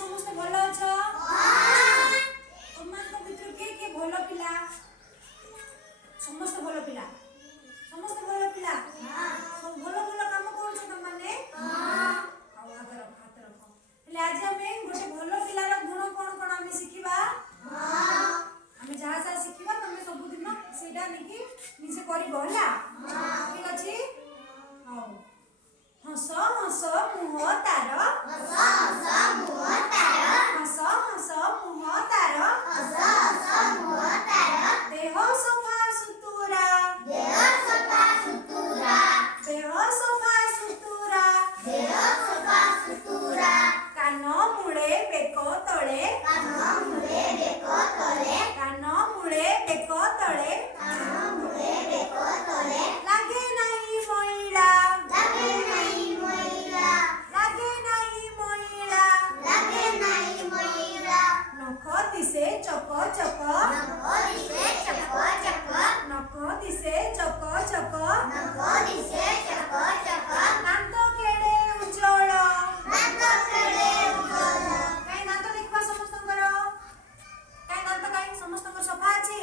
समस्त भल अछ तुमको भितर के भल पिला समस्त भल पिला समस्त भल पिला सब भल भल काम करू तुम माने हाथ रख हेले आज हमें गोटे भल पिलार गुण कोन कोन हमें सिखिबा हमें जहाँ जहाँ सिखिबा तुम सब दिन सेटा निकी निजे करबो हला ठीक अछि हां हस हस मुह तार हस हस मुह तार हस हस मुह तार हस हस मुह तार देह सफा सुतुरा देह सफा सुतुरा देह सफा सुतुरा देह सफा सुतुरा कान मुळे बेको तळे कान मुळे बेको तळे कान मुळे बेको तळे कान मुळे बेको तळे लागे नाही मैला लागे नाही मैला लागे नाही मैला लागे नाही मैला नख दिसे चक चक नख दिसे चक चक नख दिसे चक चक नख दिसे चक चक दांत केडे उज्जवल दांत केडे उज्जवल काई दांत देखबा समस्तंकर काई दांत काई समस्तंकर सफा अछि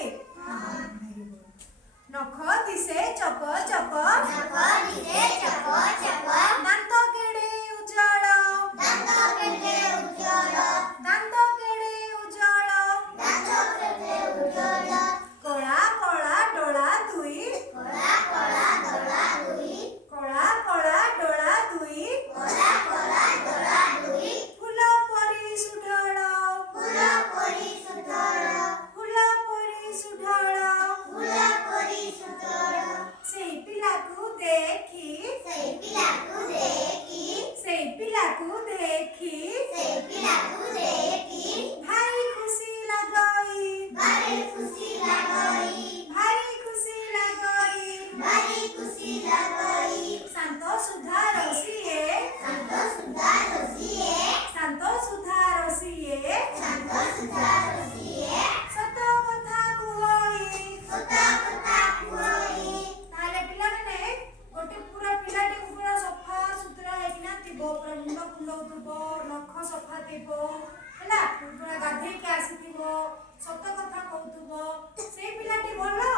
नख दिसे चक चक नख दिसे चक चक दांत केडे उज्जवल दांत केडे उज्जवल दांत केडे उज्जवल दांत केडे उज्जवल कळा कळा डोळा दुई कळा कळा डोळा दुई कळा कळा डोळा दुई कळा कळा डोळा दुई फुल परी सुढळ फुल परी सुढळ फुल परी सुढळ फुल परी सुढळ सेई पिलाकू देखी सेई पिलाकू देखी सेई पिलाकू देखी सेई पिलाकू देखी भाई खुशी लगई भाई खुशी लगई भाई खुशी लगई भाई खुशी लगई शांत सुधा रसिए शांत सुधा रसिए शांत सुधा रसिए शांत सुधा रसिए सत कथा कुहई सत कथा कुहई ताले पिला ने गोटे पूरा पिलाटे पूरा सफा सुतरा हेकिना थिबो पूरा मुंड कुंडौथबो नख सफा थिबो हला पूरा गाधे के आसीथिबो सत कथा कहउथबो से पिलाटी भलो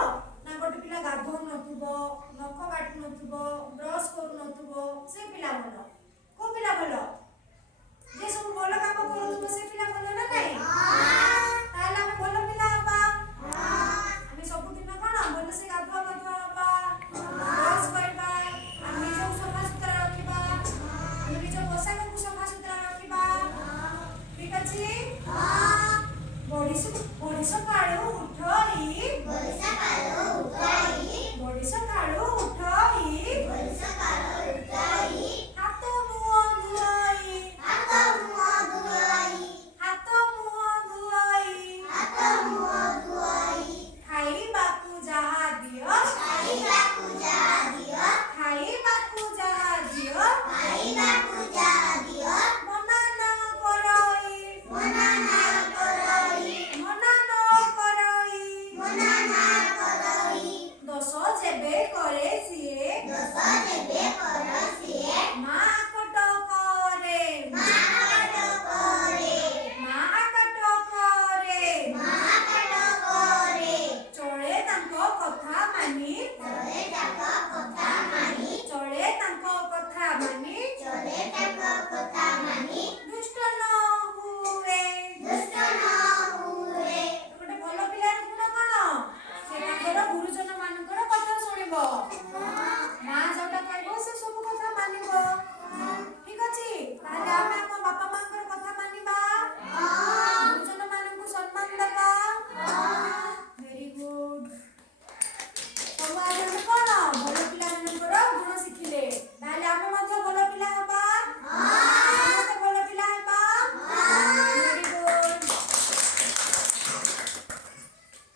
ना गोटे पिला गाधो नथुबो नख काटु नथुबो ब्रश करू नथुबो से पिला भलो को पिला भलो